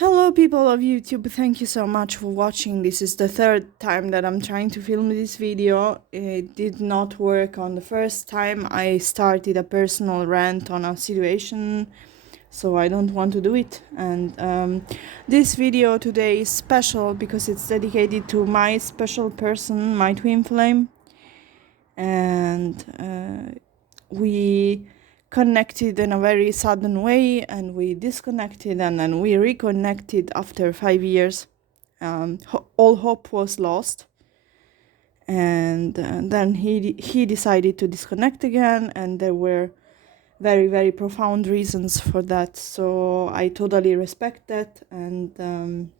Hello people of YouTube, thank you so much for watching. This is the third time that I'm trying to film this video. It did not work on the first time. I started a personal rant on a situation, so I don't want to do it. And this video today is special because it's dedicated to my special person, my twin flame. And we connected in a very sudden way, and we disconnected, and then we reconnected after 5 years. All hope was lost, and then he decided to disconnect again, and there were very, very profound reasons for that. So I totally respect that, and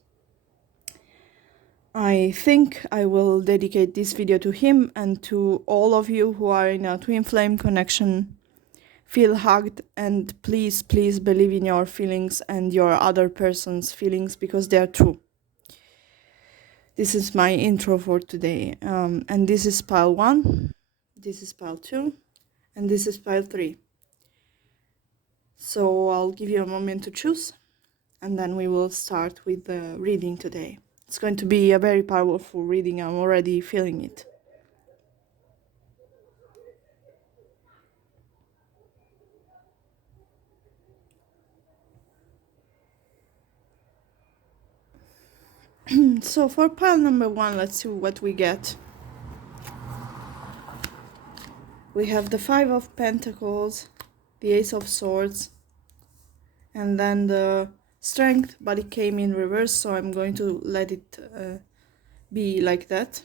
I think I will dedicate this video to him and to all of you who are in a twin flame connection. Feel hugged, and please, please believe in your feelings and your other person's feelings because they are true. This is my intro for today, and this is pile 1, this is pile 2, and this is pile 3. So I'll give you a moment to choose, and then we will start with the reading today. It's going to be a very powerful reading, I'm already feeling it. So for pile number 1, let's see what we get. We have the 5 of Pentacles, the Ace of Swords, and then the Strength, but it came in reverse, so I'm going to let it be like that.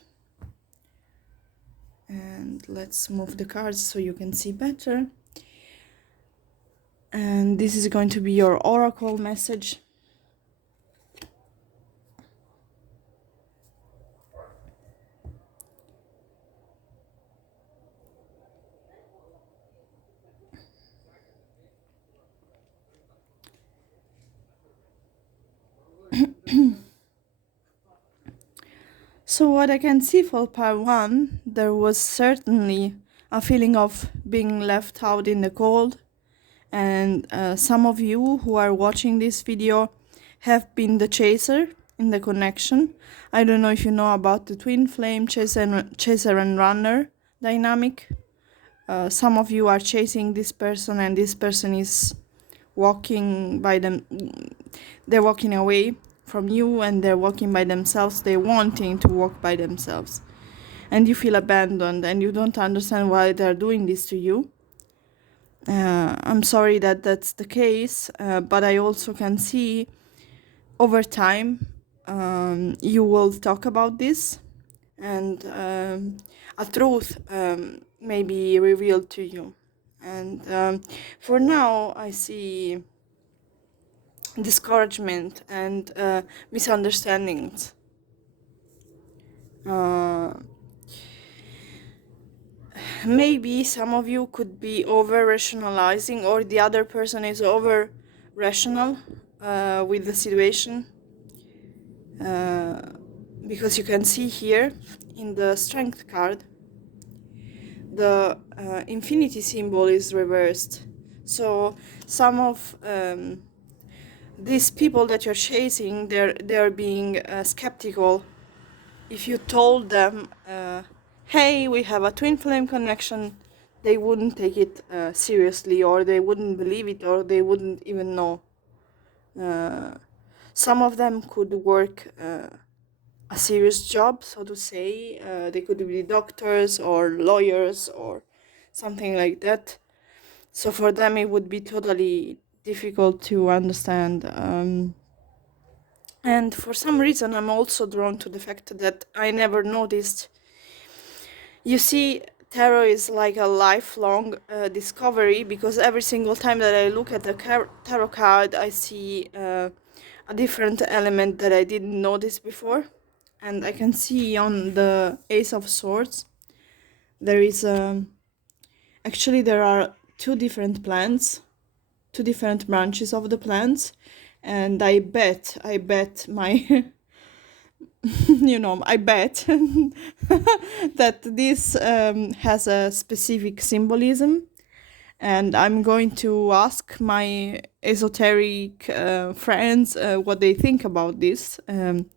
And let's move the cards so you can see better. And this is going to be your oracle message. So what I can see for part 1, there was certainly a feeling of being left out in the cold, and some of you who are watching this video have been the chaser in the connection. I don't know if you know about the twin flame chaser and runner dynamic. Some of you are chasing this person, and this person is walking by them. They're walking away from you, and they're walking by themselves. They're wanting to walk by themselves, and you feel abandoned, and you don't understand why they're doing this to you. I'm sorry that that's the case, but I also can see over time you will talk about this, and a truth may be revealed to you. And for now, I see discouragement and misunderstandings. Maybe some of you could be over rationalizing, or the other person is over rational with the situation, because you can see here in the Strength card the infinity symbol is reversed. So some of these people that you're chasing, they're being skeptical. If you told them, hey, we have a twin flame connection, they wouldn't take it seriously, or they wouldn't believe it, or they wouldn't even know. Some of them could work a serious job, so to say. They could be doctors or lawyers or something like that. So for them it would be totally difficult to understand. And for some reason I'm also drawn to the fact that I never noticed. You see, tarot is like a lifelong discovery, because every single time that I look at the tarot card, I see a different element that I didn't notice before. And I can see on the Ace of Swords, there is actually there are two different plants, two different branches of the plants, and I bet my I bet that this has a specific symbolism, and I'm going to ask my esoteric friends what they think about this, and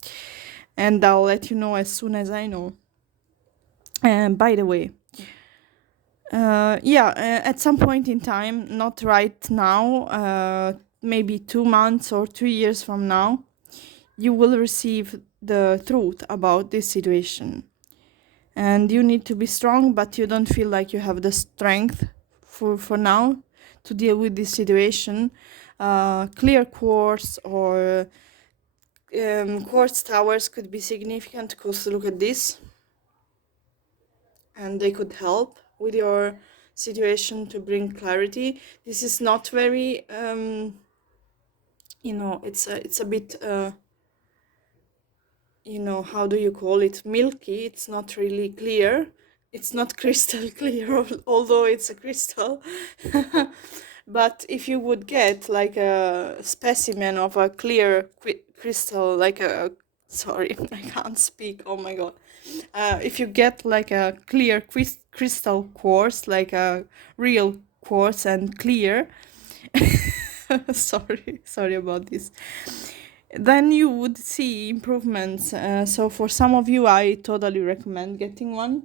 I'll let you know as soon as I know. And by the way, at some point in time, not right now, maybe 2 months or 3 years from now, you will receive the truth about this situation. And you need to be strong, but you don't feel like you have the strength for now to deal with this situation. Clear quartz or quartz towers could be significant, because look at this, and they could help with your situation to bring clarity. This is not very it's a bit how do you call it, milky. It's not really clear. It's not crystal clear, although it's a crystal. But if you would get like a specimen of a clear crystal, like a sorry, I can't speak, oh my god. If you get like a clear crystal quartz, like a real quartz and clear, sorry about this, then you would see improvements. So for some of you, I totally recommend getting one.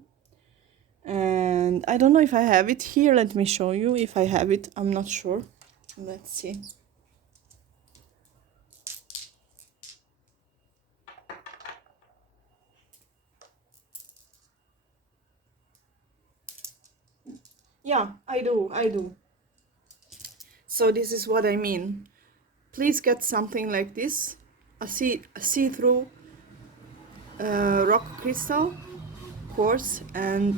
And I don't know if I have it here. Let me show you if I have it. I'm not sure. Let's see. Yeah, I do. So this is what I mean. Please get something like this, a see-through rock crystal quartz, and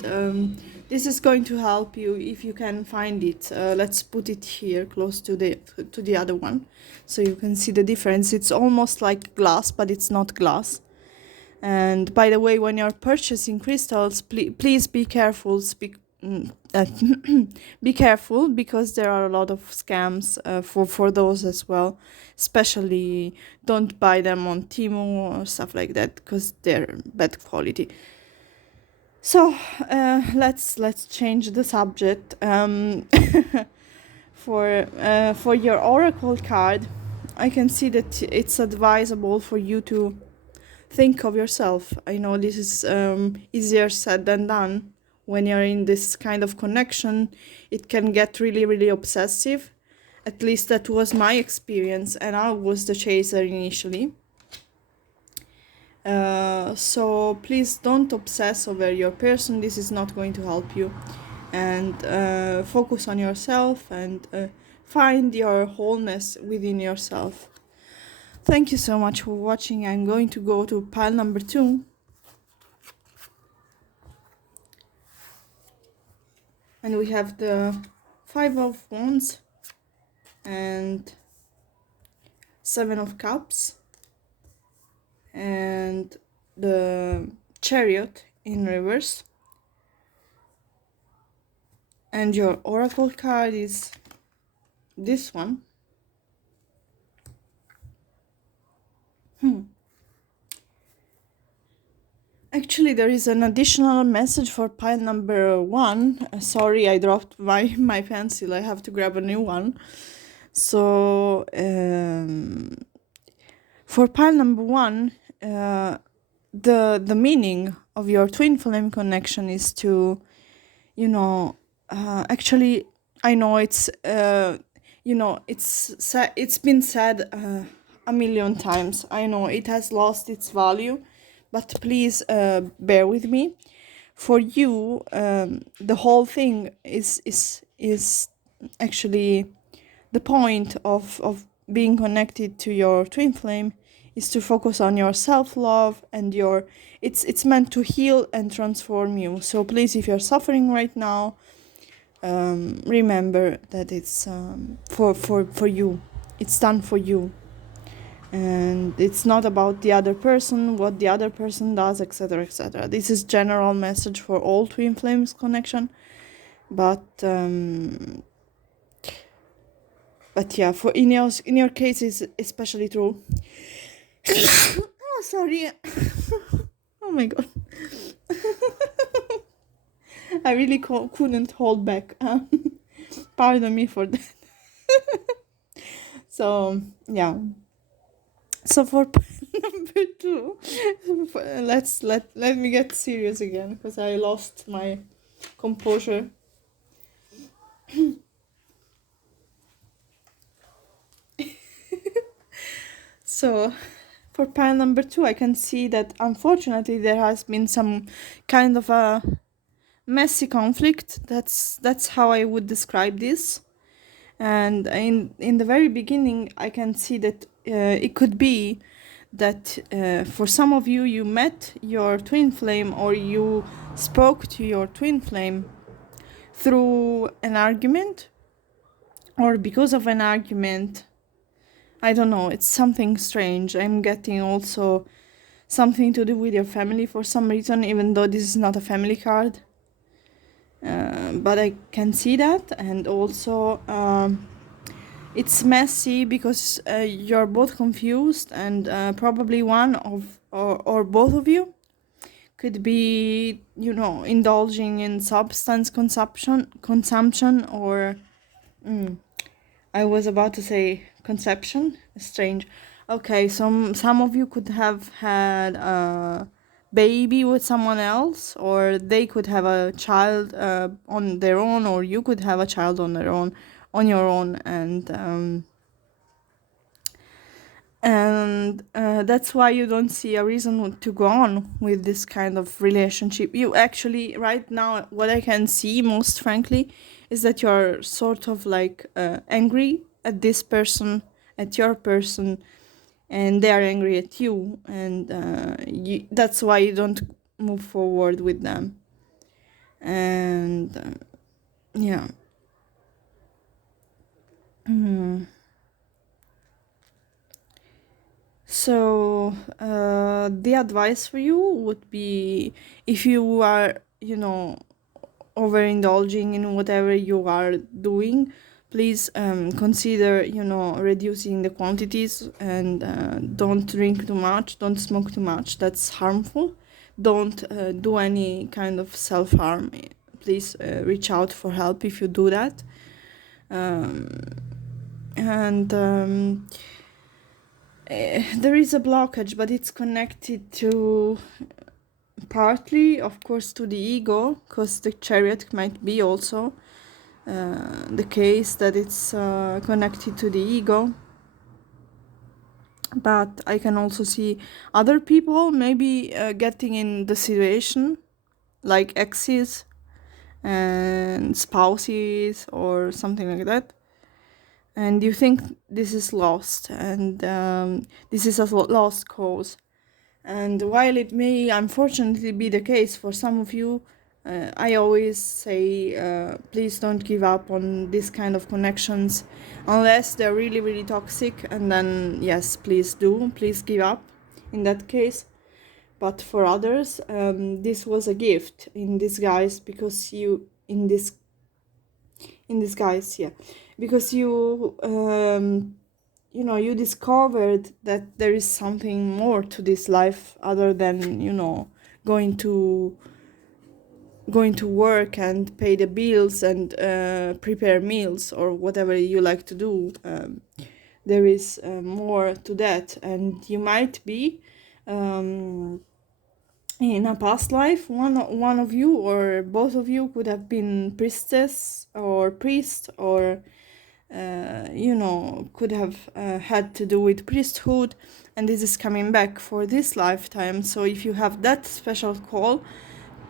this is going to help you if you can find it. Let's put it here close to the other one, so you can see the difference. It's almost like glass, but it's not glass. And by the way, when you're purchasing crystals, please be careful. Be careful, because there are a lot of scams for those as well. Especially, don't buy them on Temu or stuff like that, because they're bad quality. So let's change the subject. For your oracle card, I can see that it's advisable for you to think of yourself. I know this is easier said than done. When you're in this kind of connection, it can get really, really obsessive. At least that was my experience, and I was the chaser initially. So please don't obsess over your person. This is not going to help you. And focus on yourself and find your wholeness within yourself. Thank you so much for watching. I'm going to go to pile number 2. And we have the 5 of Wands and 7 of Cups and the Chariot in reverse. And your oracle card is this one. Actually, there is an additional message for pile number 1. Sorry, I dropped my pencil. I have to grab a new one. So, for pile number 1, the meaning of your twin flame connection is to, actually, I know it's, it's been said a million times. I know it has lost its value, but please bear with me. For you, the whole thing is actually the point of being connected to your twin flame is to focus on your self-love and it's meant to heal and transform you. So please, if you're suffering right now, remember that it's for you. It's done for you. And it's not about the other person, what the other person does, etc., etc. This is general message for all twin flames connection, but yeah, for in your case is especially true. Oh, sorry. Oh my god. I really couldn't hold back. Pardon me for that. So yeah. So for number 2, let me get serious again because I lost my composure. So for pile number 2, I can see that unfortunately there has been some kind of a messy conflict. That's how I would describe this. And in the very beginning, I can see that it could be that for some of you, you met your twin flame or you spoke to your twin flame through an argument or because of an argument. I don't know, it's something strange. I'm getting also something to do with your family for some reason, even though this is not a family card. But I can see that, and also it's messy because you're both confused, and probably one of or both of you could be, indulging in substance consumption or I was about to say conception. Strange. Okay, some of you could have had a baby with someone else, or they could have a child on their own, or you could have a child on your own, and that's why you don't see a reason to go on with this kind of relationship. You actually, right now, what I can see most frankly is that you're sort of like angry at this person, at your person, and they are angry at you, and that's why you don't move forward with them. And yeah. So the advice for you would be, if you are, overindulging in whatever you are doing, please consider, reducing the quantities, and don't drink too much, don't smoke too much. That's harmful. Don't do any kind of self-harm. Please reach out for help if you do that. And there is a blockage, but it's connected to partly, of course, to the ego, because the Chariot might be also the case that it's connected to the ego. But I can also see other people maybe getting in the situation, like exes and spouses or something like that. And you think this is lost, and this is a lost cause. And while it may unfortunately be the case for some of you, I always say please don't give up on this kind of connections unless they're really, really toxic, and then yes, please give up in that case. But for others, this was a gift in disguise, because you because you discovered that there is something more to this life other than, going to work and pay the bills and prepare meals or whatever you like to do. There is more to that, and you might be in a past life, one of you or both of you could have been priestess or priest, or could have had to do with priesthood, and this is coming back for this lifetime. So if you have that special call,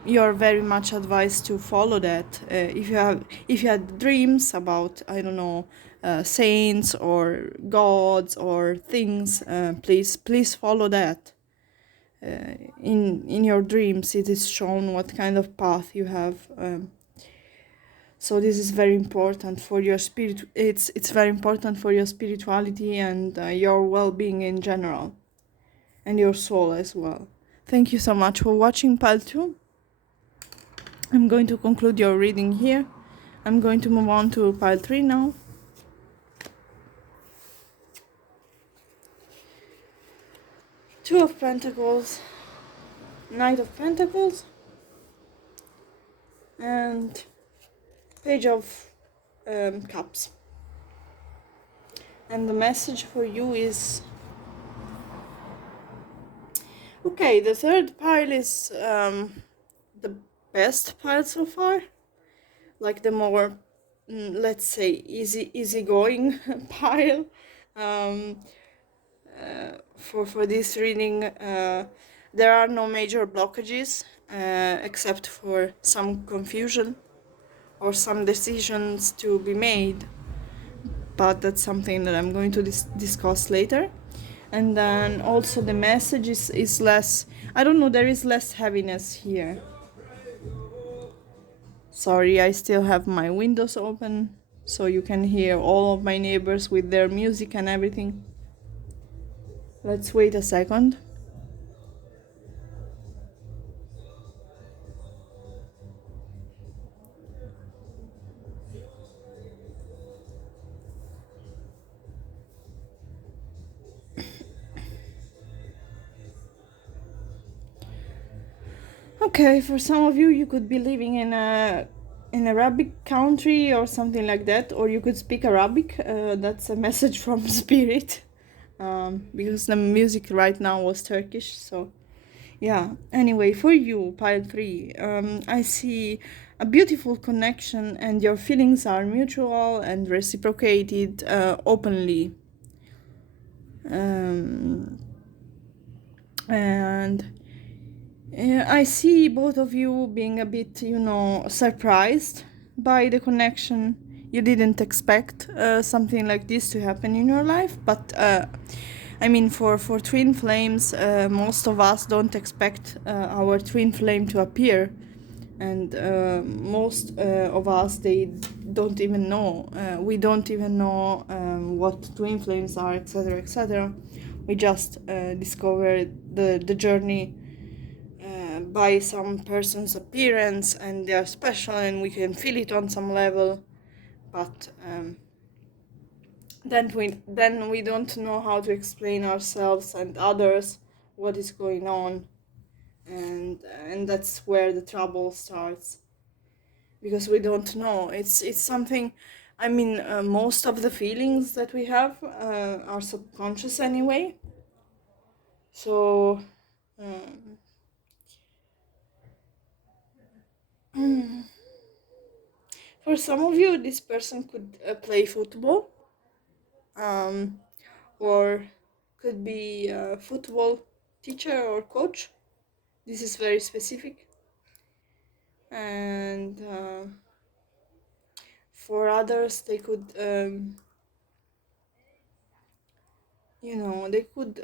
you're very much advised to follow that. If you had dreams about, I don't know, saints or gods or things, please follow that. In your dreams, it is shown what kind of path you have. So this is very important for your spirit. It's very important for your spirituality and your well-being in general, and your soul as well. Thank you so much for watching pile 2. I'm going to conclude your reading here. I'm going to move on to pile 3 now. Two of Pentacles, Knight of Pentacles, and Page of Cups. And the message for you is... Okay, the third pile is the best pile so far. Like the more, let's say, easygoing pile. Um, for this reading, there are no major blockages except for some confusion or some decisions to be made, but that's something that I'm going to discuss later. And then also the message is less, I don't know, there is less heaviness here. Sorry, I still have my windows open so you can hear all of my neighbors with their music and everything. Let's wait a second. Okay, for some of you, you could be living in an Arabic country or something like that, or you could speak Arabic. That's a message from Spirit, because the music right now was Turkish. So, yeah. Anyway, for you, pile 3, I see a beautiful connection, and your feelings are mutual and reciprocated openly. And I see both of you being a bit, surprised by the connection. You didn't expect something like this to happen in your life, but I mean, for twin flames, most of us don't expect our twin flame to appear, and most of us, they don't even know. We don't even know what twin flames are, etc., etc. We just discover the journey by some person's appearance, and they are special and we can feel it on some level, but then we don't know how to explain ourselves and others what is going on, and that's where the trouble starts, because we don't know. It's something, I mean, most of the feelings that we have are subconscious anyway, so for some of you, this person could play football, or could be a football teacher or coach. This is very specific. And for others, they could, they could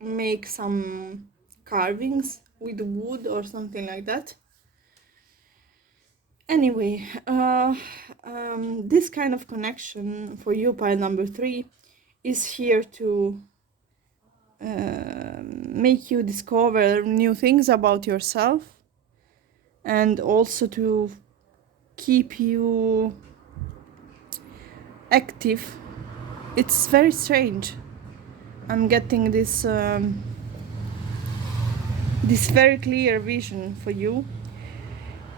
make some carvings with wood or something like that. Anyway, this kind of connection for you, pile number 3, is here to make you discover new things about yourself, and also to keep you active. It's very strange. I'm getting this very clear vision for you.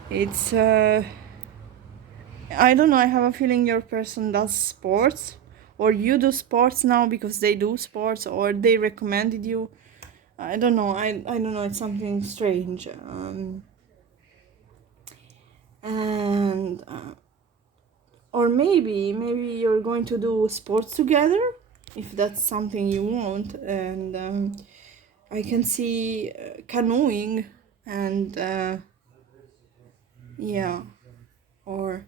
It's I don't know, I have a feeling your person does sports, or you do sports now because they do sports, or they recommended you. I don't know. I don't know. It's something strange. And or maybe you're going to do sports together, if that's something you want. And I can see canoeing and yeah, or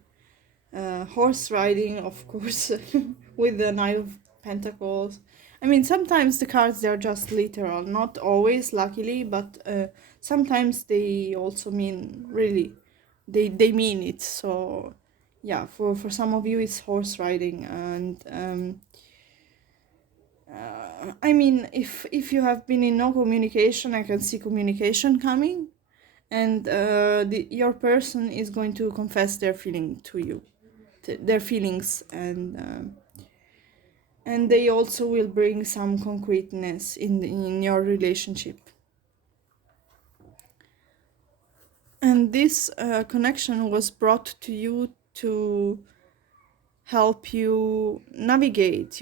horse riding, of course, with the Knight of Pentacles. I mean, sometimes the cards, they're just literal, not always, luckily, but sometimes they also mean really, they mean it. So yeah, for some of you it's horse riding, and I mean, if you have been in no communication, I can see communication coming, and your person is going to confess their feeling to you, their feelings, and they also will bring some concreteness in your relationship. And this connection was brought to you to help you navigate,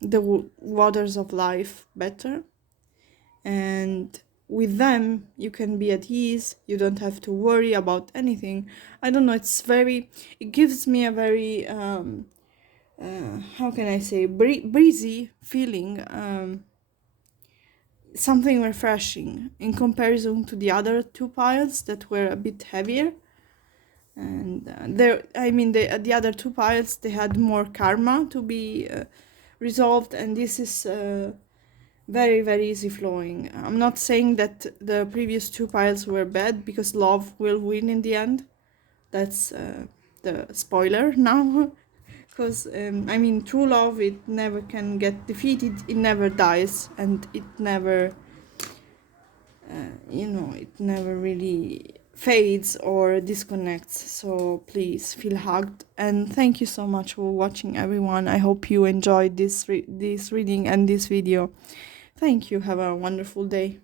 the waters of life better. And with them you can be at ease, you don't have to worry about anything. I don't know, it gives me a very how can I say, breezy feeling, something refreshing in comparison to the other two piles that were a bit heavier. And the other two piles, they had more karma to be resolved, and this is very, very easy flowing. I'm not saying that the previous two piles were bad, because love will win in the end. That's the spoiler now. Because true love, it never can get defeated, it never dies, and it never it never really fades or disconnects. So please feel hugged, and thank you so much for watching, everyone. I hope you enjoyed this reading and this video. Thank you. Have a wonderful day.